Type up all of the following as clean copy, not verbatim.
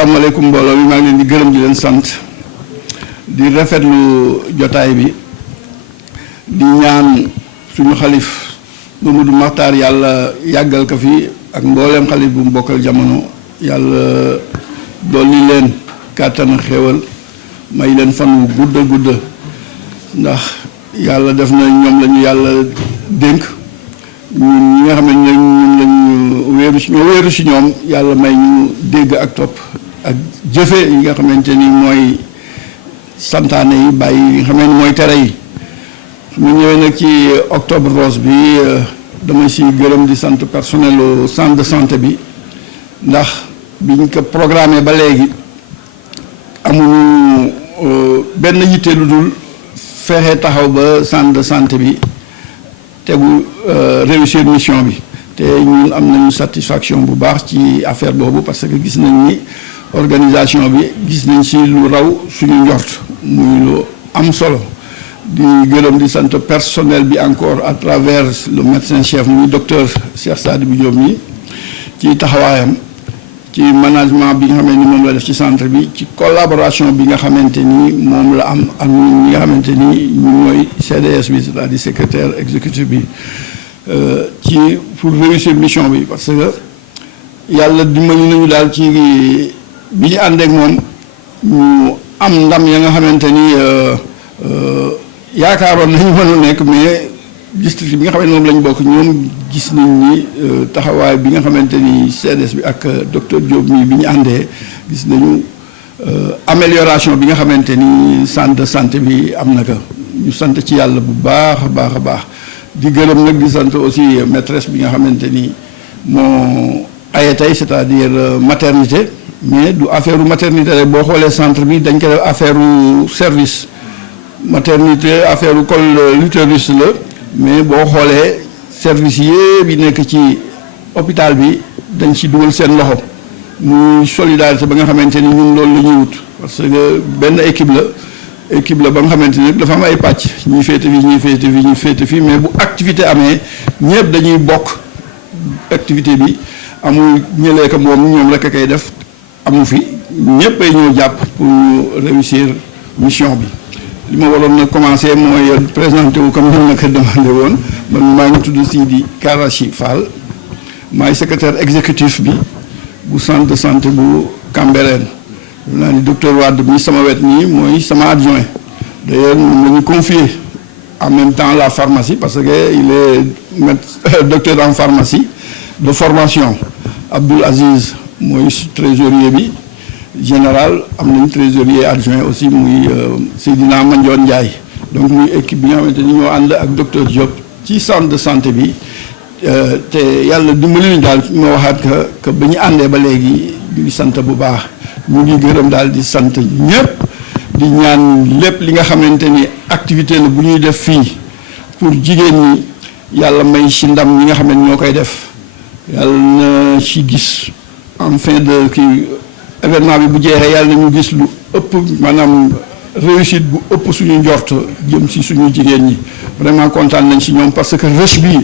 asalaamaaleykum mbooloo mi maa ngi leen di gërëm di leen sant di rafetlu jotaay bi di ñaan suñu xalif Mamadou Makhtar yàlla yàggal ko fi ak mbooleem xalif bu mu bokkal jamono yàlla dolli leen kàttan xéewal may leen fan wu gudda ndax yàlla def na ñoom la ñu yàlla dénk ñun ñi nga xam ne ñun lañu wéeru si ñoom yàlla may ñu dégg ak topp ak jëfe yi nga xamante ni mooy santaane yi bàyyi yi nga xam ne mooy tere yi su ma ñëwee nag ci octobre rose bi dama si gërëm di sant personnel au centre de santé bi ndax biñ ko programmé ba léegi amuñu benn yitte lu dul fexe taxaw ba centre de santé bi tegu réussir mission bi te ñun am nañu satisfaction bu baax ci affaire boobu parce que gis nañ ni organisation bi gis nañ si lu raw suñu njort muy lu am solo di gërëm di sant personnel bi encore à travers le médecin chef muy docteur Cheikh Sadibou Diop mi ci taxawaayam ci management bi nga xam ni moom la def ci centre bi ci collaboration bi nga xamante ni moom la am ak ñun ñi nga xamante ni ñu ñooy CDS bi c'est-à-dire secrétaire exécutif bi ci pour réussir mission bi parce que yàlla dimbali nañu daal ci bi ñu ànd ak moom ñu am ndam ya nga xamante ni yaakaaroon nañu mënu nekk mais district bi nga xam ne moom lañ bokk ñoom gis nañ ni taxawaay bi nga xamante ni CDS bi ak docteur Diop mi bi ñu àndee gis nañu amélioration bi nga xamante ni centre de santé bi am na ko ñu sant ci yàlla bu baax a baax di gërëm nag di sant aussi maîtresse bi nga xamante ni moo aye tey c'est-à-dire maternité mais du affaire maternité rek boo xoolee centre bi dañ ko def affaire service maternité affaire col l'utérus la mais boo xoolee service yëpp yi nekk ci hôpital bi dañ ci dugal seen loxo muy solidarité ba nga xamante ni ñun loolu la ñuy wut parce que benn équipe la ba nga xamante ni dafa am ay pàcc ñuy féete fii mais bu activité amee ñëpp dañuy bokk activité bi amul ñëlee ko moom ñoom rek a koy def amu fi ñëpp ay ñëw jàpp pour réussir mission bi. li ma waroon na commencé mooy présenté wu comme ni ma ko demandé woon man maa ngi tudd Sidi Karachi Fall maay secrétaire exécutif bi bu centre de santé bu Cambérène naa ni docteur Wade mi sama wet nii mooy sama adjoint d'ailleurs moom la ñu confié en même temps la pharmacie parce que il est docteur en pharmacie de formation Abdoul Aziz mooy trésorier bi général am nañ trésorier adjoint aussi muy Seydina Mandione Ndiaye donc muy équipe bi nga xamante ni ñoo ànd ak docteur Diop ci centre de santé bi te yàlla dimbali ñu daal ma waxaat que ba ñu àndee ba léegi ñu ngi sant bu baax ñu ngi gërëm daal di sant ñëpp di ñaan lépp li nga xamante ni activité la bu ñuy def fii pour jigéen ñi yàlla may ci ndam ñi nga xam ne ñoo koy def yàlla na ci gis en fin de kii événement bi bu jeexee yàlla na ñu gis lu ëpp maanaam réussite bu ëpp suñu njort jëm ci suñu jigéen ñi vraiment kontaan nañ ci ñoom parce que rush bi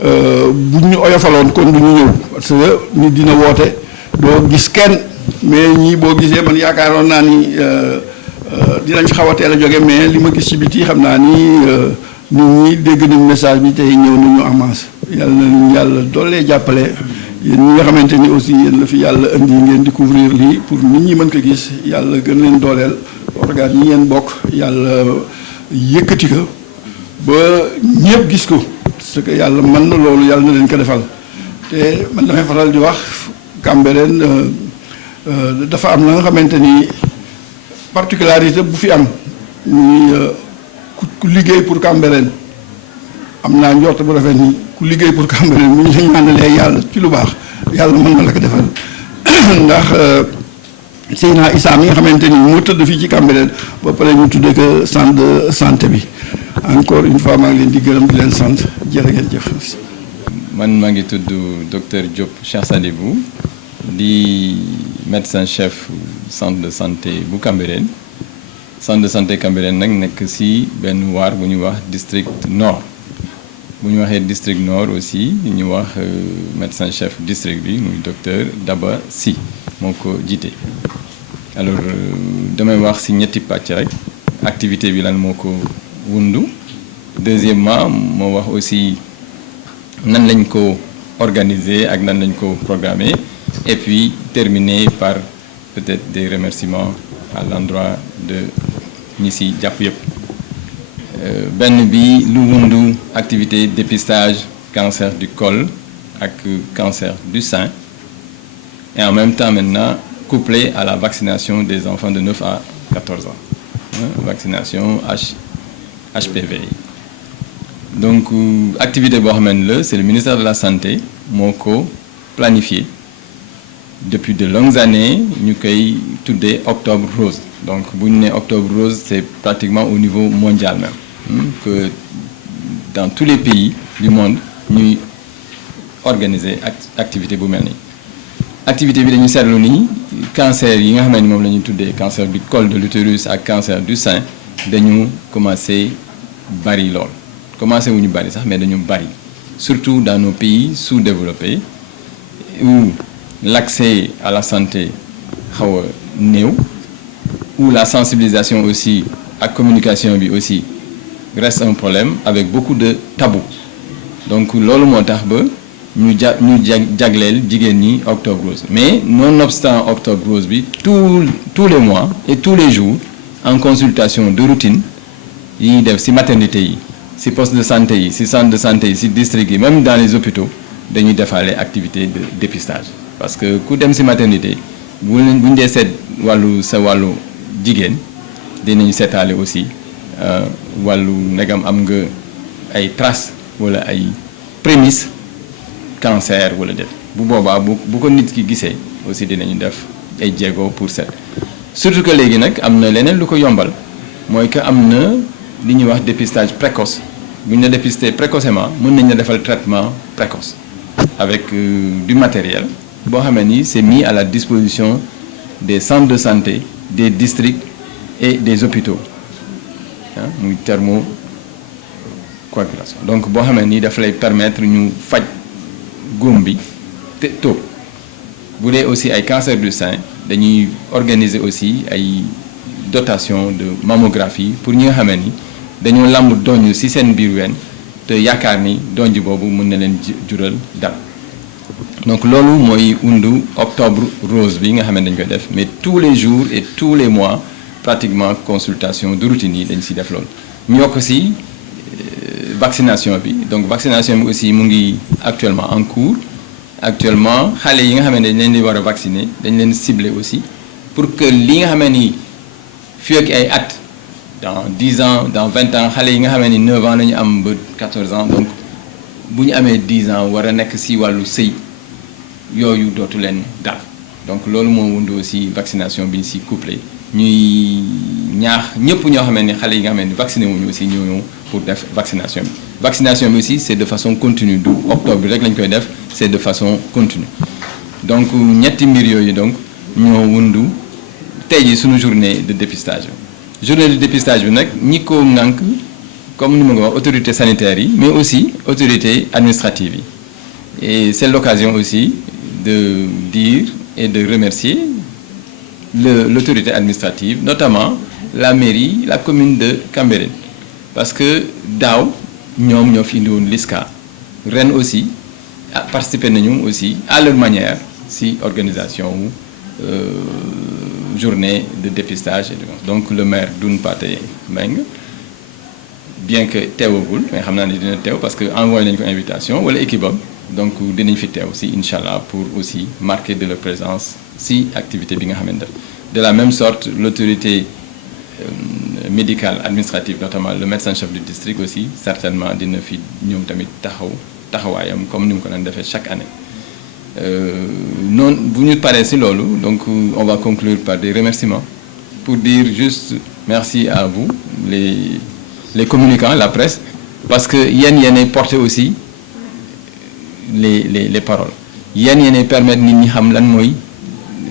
bu ñu oyofaloon kon du ñu ñëw parce que nit dina woote doo gis kenn mais ñii boo gisee man yaakaaroon naa ni dinañ fi xaw a teel a jóge mais li ma gis ci biti xam naa ni nit ñi dégg nañ message bi tey ñëw nañu avance yàlla nañu yàlla doolee jàppale yéen ñi nga xamante ni aussi yéen la fi yàlla indi ngeen découvrir lii pour nit ñi mën ko gis yàlla gën leen dooleel organe yi ngeen bokk yàlla yëkkati ko ba ñëpp gis ko parce que yàlla mën na loolu yàlla na leen ko defal te man damay faral di wax Cambérène dafa am la nga xamante ni particularité bu fi am muy ku liggéey pour Cambérène am naa njort bu rafet ni ku liggéey pour Cambérène mu ñu la ñaanalee yàlla ci lu baax yàlla mën na la ko defal ndax Seyna Issa mi nga xamante ni moo tëdd fii ci Cambérène ba pare ñu tuddee ko centre de santé bi encore une fois maa ngi leen di gërëm di leen sant jërë ngeen jëf. man maa ngi tudd docteur Diop Cheikh Sadibou di médecin chef centre de santé bu Cambérène centre de santé Cambérène nag nekk ci benn waar bu ñuy wax district nord bu ñu waxee district nord aussi ñu wax médecin chef district bi muy docteur Daba Sy moo ko jiite. alors damay wax ci ñetti pàcc rek activité bi lan moo ko wundu deuxièmement moo wax aussi nan lañ ko organiser ak nan lañ ko programmer et puis terminer par peut-être des remerciements à l'endroit de ñi ci jàpp yëpp. benn bi lu wundu activité dépistage cancer du col ak cancer du sein et en même temps maintenant couplé à la vaccination des enfants de 9 à 14 ans vaccination HPV donc activité boo xamante la c'est le ministère de la santé moo ko planifié depuis de longues années ñu koy tuddee octobre rose donc bu ñu nee octobre rose c'est pratiquement au niveau mondial même que dans tous les pays du monde ñuy organiser activité bu mel nii activité bi dañu seetlu ni cancer yi nga xam ne moom la ñuy tuddee cancer du col de l'utérus ak cancer du sein dañu commencé bari lool commencé wu ñu bari sax mais dañu bari surtout dans nos pays sous-développés où l'accès à la santé xaw a néew où la sensibilisation aussi ak communication bi aussi reste un problème avec beaucoup de tabous donc loolu moo tax ba ñu jagleel jigéen ñi octobre rose mais nonobstant octobre rose bi tous les mois et tous les jours en consultation de routine yi ñuy def ci maternité yi ci poste de santé yi ci centre de santé yi ci district yi même dans les hôpitaux dañuy defaale activité de dépistage parce que ku dem ci maternité bu ñu dee seet sa wàllu jigéen dinañu seetaale aussi wàllu ndegam am nga ay traces wala ay prémices cancer wala déet bu boobaa bu ko nit ki gisee aussi dinañu def ay jéego pour seet surtout que léegi nag am na leneen lu ko yombal mooy que am na li ñuy wax dépistage précoce bu ñu la dépister précocement mën nañ la defal traitement précoce avec du matériel boo xamee ni c'est mis à la disposition des centres de santé des districts et des hôpitaux muy thermocoagulation donc boo xamee ni daf lay permettre ñu faj góom bi te tôt bu dee aussi ay cancer du sein dañuy organiser aussi ay dotation de mammographie pour ñi nga xamee ni dañoo lamb donj ci seen biir ween te yaakaar ni donj boobu mën na leen jural dal donc loolu mooy undu octobre rose bi nga xam ne dañ koy def mais tous les jours et tous les mois pratiquement consultation de routine yi dañ ci def loolu ñu yokk ci vaccination bi donc vaccination bi aussi mu ngi actuellement en cours actuellement xale yi nga xam ne dañ leen di war a vacciner dañ leen cibler aussi pour que li nga xam ni fii ak ay at dans 10 ans dans 20 ans xale yi nga xam ni 9 ans la ñu am ba 14 ans donc bu ñu amee 10 ans war a nekk ci wàllu sëy yooyu dootu leen dal donc loolu moo wundu aussi vaccination bi ñu ci couplé ñuy ñaax ñëpp ñoo xam ne xale yi nga xam ne vacciné wuñu aussi ñoo pour def vaccination bi aussi c'est de façon continue du octobre bi rek lañ koy def c'est de façon continue donc ñetti mbir yooyu donc ñoo wundu tey jii suñu journée de dépistage bi nag ñi ko ŋànk comme ni ma ko wax autorités sanitaires yi mais aussi autorités administratives yi et c'est l'occasion aussi de dire et de remercier l'autorité administrative notamment la mairie la commune de Cambérène parce que daaw ñoom ñoo fi indi woon LISCA ren aussi participer nañu aussi à leur manière ci organisation wu journée de dépistage et donc le maire Doun Pathé Mbengue bien que teewagul mais xam naa ne dina teew parce que envoyé nañu ko invitation wala équipe am donc dinañ fi teew aussi incha allah pour aussi marquer de leur présence ci activité bi nga xamante de la même sorte l'autorité médicale administrative notamment le médecin chef du district aussi certainement dina fi ñëw tamit taxawaayam comme ni mu ko daan defee chaque année noonu bu ñu paree ci loolu donc on va conclure par des remerciements pour dire juste merci à vous les communicants la presse parce que yéenay porter aussi les paroles yéenay permettre nit ñi xam lan mooy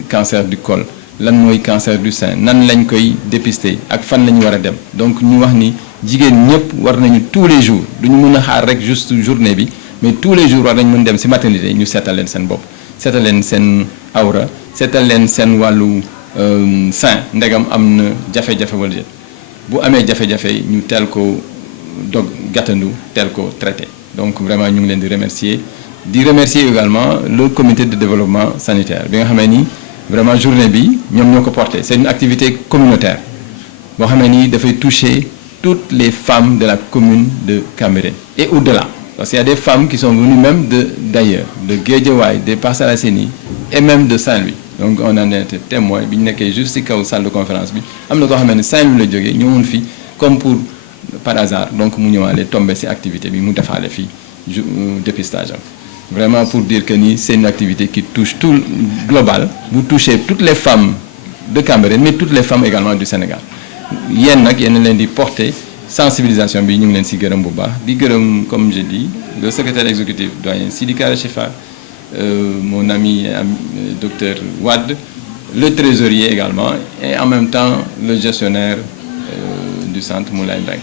cancer du col lan mooy cancer du sein nan lañ koy dépister ak fan la ñu war a dem donc ñu wax ni jigéen ñëpp war nañu tous les jours duñu mën a xaar rek juste journée bi mais tous les jours war nañu mën dem ci maternité ñu seetal leen seen bopp seetal leen seen awra seetal leen seen wàllu sein ndegam am na jafe-jafe wala déet bu amee jafe-jafe ñu teel ko dog gàttandu teel ko traité donc vraiment ñu ngi leen di remercier également le comité de développement sanitaire bi nga xamee ni vraiment journée bi ñoom ñoo ko porté c'est une activité communautaire boo xamee ni dafay toucher toutes les femmes de la commune de Cambérène et au-delà parce qu'il y a des femmes qui sont venues même d'ailleurs de Guédiawaye des Parcelles Assainies et même de Saint-Louis donc on en a été témoin bi ñu nekkee juste ci kaw salle de conférence bi am na koo xamee ne Saint-Louis la jógee ñëwoon fii comme par hasard donc mu ñëwaale tombé ci activité bi mu defaale fii dépistage am vraiment pour dire que ni c'est une activité qui touche tout global vous touchez toutes les femmes de Cambérène mais toutes les femmes également du Sénégal yéen nag yéen leen di porter sensibilisation bi ñu ngi leen ci gërëm bu baax di gërëm comme je dis le secrétaire exécutif doyen Sidi Kara Chefa mon ami docteur Wade le trésorier également et en même temps le gestionnaire du centre Moulay Mbengue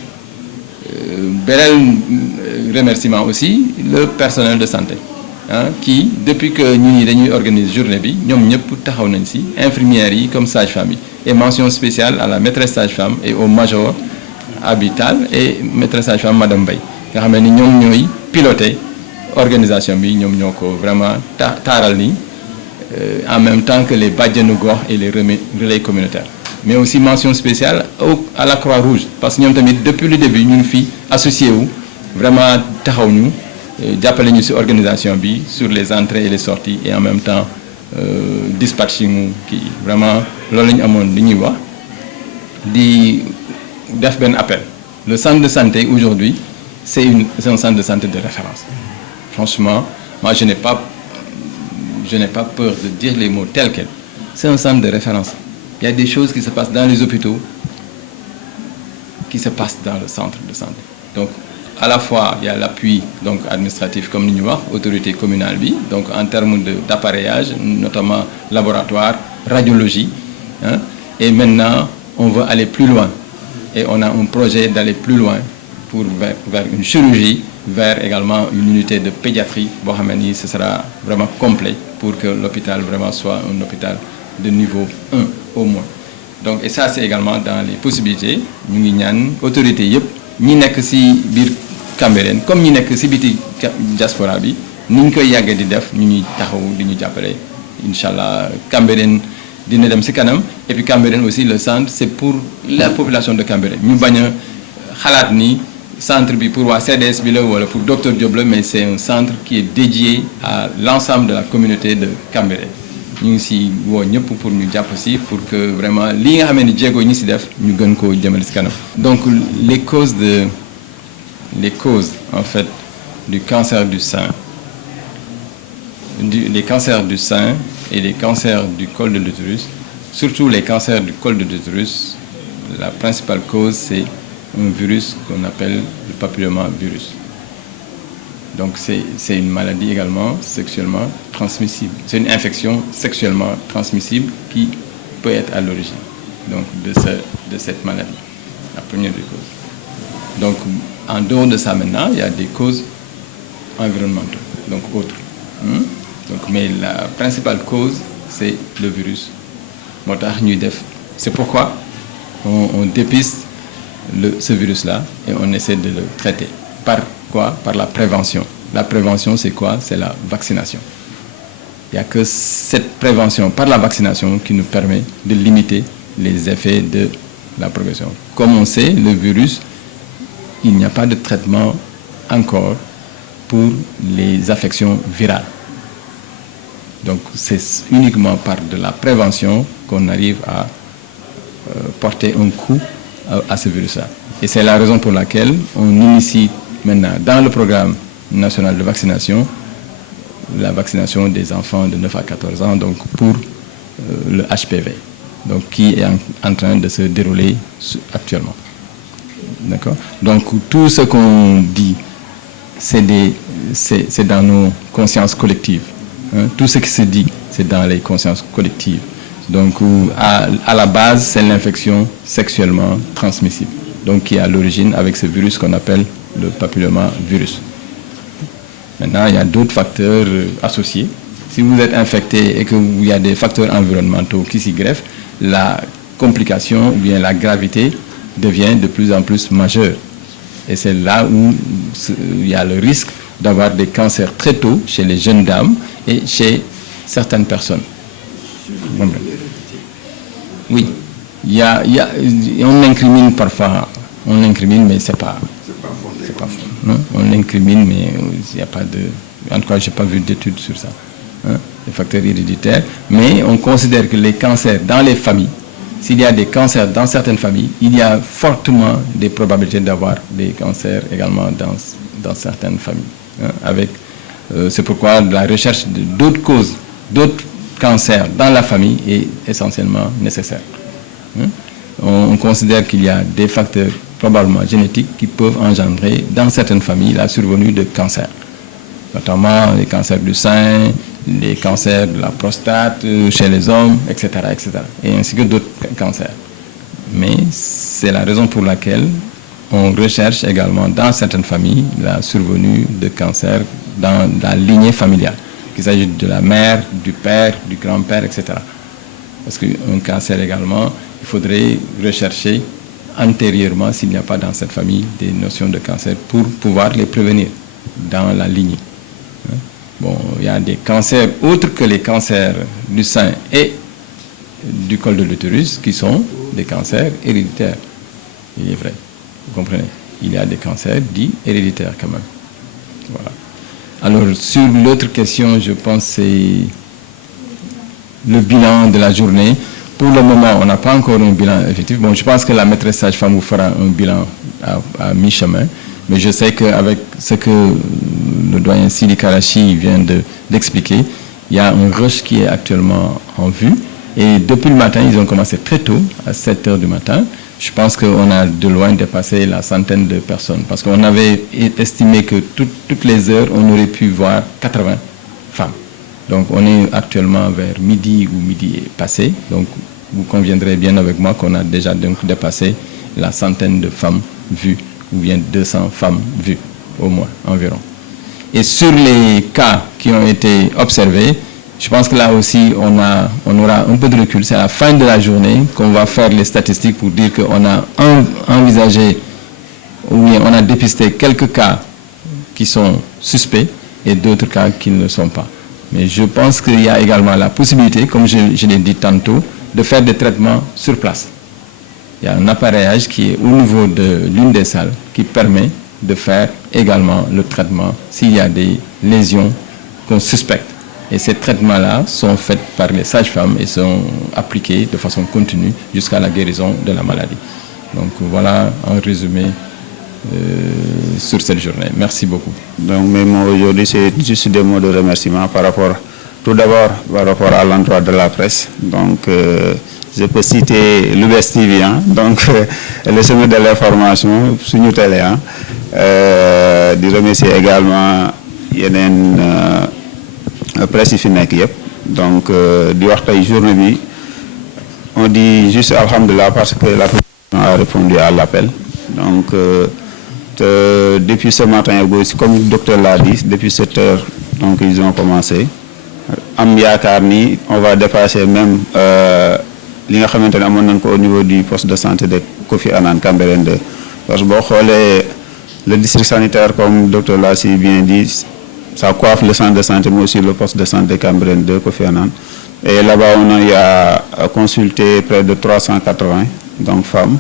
beneen remerciement aussi le personnel de santé qui depuis que ñun ñi dañuy organiser journée bi ñoom ñëpp taxaw nañ ci infirmières yi comme sage-femme yi et mention spéciale à la maîtresse sage-femme et au major Abital et maîtresse sage-femme madame Mbaye nga xam ne ni ñoom ñooy piloter organisation bi ñoom ñoo ko vraiment taaral ni en même temps que les bàjjenu gox et les relais communautaires mais aussi mention spéciale à la Croix-Rouge parce que ñoom tamit depuis le début ñu ngi fi associé wu vraiment taxaw ñu jàppale ñu ci organisation bi sur les entrées et les sorties et en même temps dispatching kii vraiment loolu la ñu amoon li ñuy wax di def benn appel le centre de santé aujourd'hui c'est un centre de santé de référence franchement moi je n'ai pas peur de dire les mots tels quels c'est un centre de référence il y a des choses qui se passent dans les hôpitaux qui se passent dans le centre de santé donc à la fois il y a l'appui donc administratif comme ni ñu wax autorité communale bi donc en termes d'appareillage notamment laboratoire radiologie et maintenant on veut aller plus loin et on a un projet d'aller plus loin pour vers une chirurgie vers également une unité de pédiatrie boo xam ne ni ce sera vraiment complet pour que l'hôpital vraiment soit un hôpital de niveau 1 au moins donc et ça c'est également dans les possibilités ñu ngi ñaan autorités yëpp ñi nekk ci biir Cambérène comme ñi nekk ci biti diaspora bi ni ñu koy yàggee di def ñu ñuy taxaw di ñu jàppale incha allah Cambérène dina dem ci kanam et puis Cambérène aussi le centre c'est pour la population de Cambérène ñu bañ a xalaat ni centre bi pour waa CDS bi la wala pour docteur Diop la mais c'est un centre qui est dédié à l'ensemble de la communauté de Cambérène ñu ngi ci woo ñëpp pour ñu jàpp ci pour que vraiment lii nga xam ne jéego ñi ci def ñu gën koo jëmale ci kanam donc les causes en fait du cancer du sein les cancers du sein et les cancers du col de l'utérus surtout les cancers du col de l'utérus la principale cause c'est un virus qu'on appelle le papillomavirus donc c'est une maladie également sexuellement transmissible c'est une infection sexuellement transmissible qui peut être à l'origine donc de cette maladie la première des causes donc en dehors de ça maintenant il y a des causes environnementales donc autres donc mais la principale cause c'est le virus moo tax ñuy def c'est pourquoi on dépiste ce virus-là et on essaie de le traiter par quoi? Par la prévention. La prévention c'est quoi? C'est la vaccination. Il n'y a que cette prévention par la vaccination qui nous permet de limiter les effets de la progression. Comme on sait, le virus, il n'y a pas de traitement encore pour les affections virales. Donc c'est uniquement par de la prévention qu'on arrive à porter un coup à ce virus-là. Et c'est la raison pour laquelle on initie maintenant dans le programme national de vaccination la vaccination des enfants de 9 à 14 ans donc pour le HPV donc qui est en train de se dérouler actuellement. D'accord? Donc tout ce qu'on dit c'est dans nos consciences collectives. Tout ce qui se dit c'est dans les consciences collectives. Donc à la base c'est l'infection sexuellement transmissible. donc qui est à l'origine avec ce virus qu'on appelle le papillomavirus. Maintenant, il y a d'autres facteurs associés. Si vous êtes infecté et qu'il y a des facteurs environnementaux qui s'y greffent, la complication ou bien la gravité devient de plus en plus majeure. Et c'est là où il y a le risque d'avoir des cancers très tôt chez les jeunes dames et chez certaines personnes. Oui, on incrimine parfois, mais c'est pas faux. Non? On l'incrimine, mais il n'y a pas de... En tout cas, je n'ai pas vu d'études sur ça. Hein? Les facteurs héréditaires. Mais on considère que les cancers dans les familles, s'il y a des cancers dans certaines familles, il y a fortement des probabilités d'avoir des cancers également dans certaines familles. Hein? C'est pourquoi la recherche d'autres causes, d'autres cancers dans la famille est essentiellement nécessaire. Hein? On considère qu'il y a des facteurs probablement génétiques qui peuvent engendrer dans certaines familles la survenue de cancers, notamment les cancers du sein, les cancers de la prostate chez les hommes, etc., etc., et ainsi que d'autres cancers. Mais c'est la raison pour laquelle on recherche également dans certaines familles la survenue de cancers dans la lignée familiale, qu'il s'agisse de la mère, du père, du grand-père, etc. Parce qu'un cancer également, il faudrait rechercher antérieurement, s'il n'y a pas dans cette famille des notions de cancer, pour pouvoir les prévenir dans la lignée. Bon, il y a des cancers autres que les cancers du sein et du col de l'utérus qui sont des cancers héréditaires. Il est vrai, vous comprenez? Il y a des cancers dits héréditaires quand même. Voilà. Alors, sur l'autre question, je pense que c'est le bilan de la journée. Pour le moment, on n'a pas encore un bilan effectif. Bon, je pense que la maîtresse sage-femme vous fera un bilan à mi-chemin. Mais je sais qu'avec ce que le doyen Sidi Karachi vient d'expliquer, il y a un rush qui est actuellement en vue. Et depuis le matin, ils ont commencé très tôt, à 7 heures du matin. Je pense qu'on a de loin dépassé la centaine de personnes. Parce qu'on avait estimé que toutes les heures, on aurait pu voir 80 femmes. Donc on est actuellement vers midi ou midi passé. Donc vous conviendrez bien avec moi qu'on a déjà donc dépassé la centaine de femmes vues, ou bien 200 femmes vues, au moins, environ. Et sur les cas qui ont été observés, je pense que là aussi, on aura un peu de recul. C'est à la fin de la journée qu'on va faire les statistiques pour dire qu'on a envisagé, ou bien on a dépisté quelques cas qui sont suspects et d'autres cas qui ne le sont pas. Mais je pense qu'il y a également la possibilité, comme je l'ai dit tantôt, de faire des traitements sur place. Il y a un appareillage qui est au niveau de l'une des salles qui permet de faire également le traitement s'il y a des lésions qu'on suspecte. Et ces traitements-là sont faits par les sages-femmes et sont appliqués de façon continue jusqu'à la guérison de la maladie. Donc voilà un résumé sur cette journée. Merci beaucoup. Donc mes mots aujourd'hui, c'est juste des mots de remerciement tout d'abord par rapport à l'endroit de la presse. Donc je peux citer Lou'Bess TV, donc le chemin de l'information sur notre télé. De remercier également yeneen presse yi fi nekk yëpp. Donc di wax tey journée bi on dit juste alhamdulillah parce que la population a répondu à l'appel. Donc depuis ce matin, comme le docteur l'a dit, depuis 7 heures, donc ils ont commencé. Am yaakaar ni on va dépasser même li nga xamante ne amoon nañ ko au niveau du poste de santé de Kofi Annan Cambérène 2. Parce que boo xoolee le district sanitaire, comme le docteur l'a si bien dit, ça coiffe le centre de santé, mais aussi le poste de santé Cambérène 2 Kofi Annan. Et là-bas, on a consulté près de 380 donc, femmes.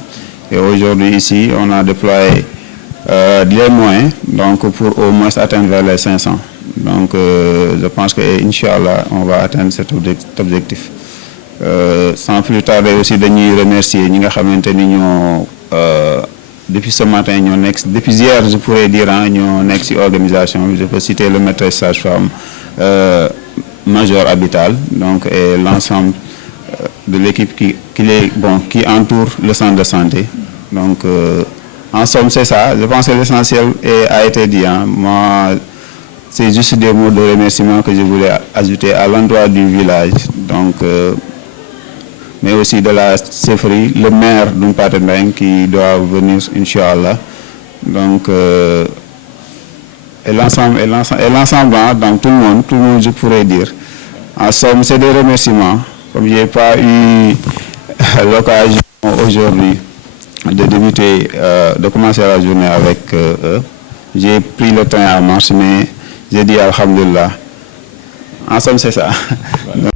Et aujourd'hui, ici, on a déployé les moyens donc, pour au moins atteindre vers les 500. Donc, je pense qu'Inch'Allah, on va atteindre cet objectif. Sans plus tarder aussi, de nous remercier. Depuis ce matin, depuis hier, je pourrais dire, nous avons organisation. Je peux citer le maîtresse sage-femme, Major Habital, donc, et l'ensemble de l'équipe qui entoure le centre de santé. Donc, en somme, c'est ça. Je pense que l'essentiel a été dit. Moi, c'est juste des mots de remerciement que je voulais ajouter à l'endroit du village. Donc, mais aussi de la chefferie, le maire d'Hampâté Bâ qui doit venir, Inch'Allah. Donc, et l'ensemble, donc tout le monde, je pourrais dire. En somme, c'est des remerciements. Comme je n'ai pas eu l'occasion aujourd'hui de débuter, de commencer la journée avec eux, j'ai pris le temps à marche, mais j'ai dit Alhamdulillah. En somme, c'est ça. Voilà.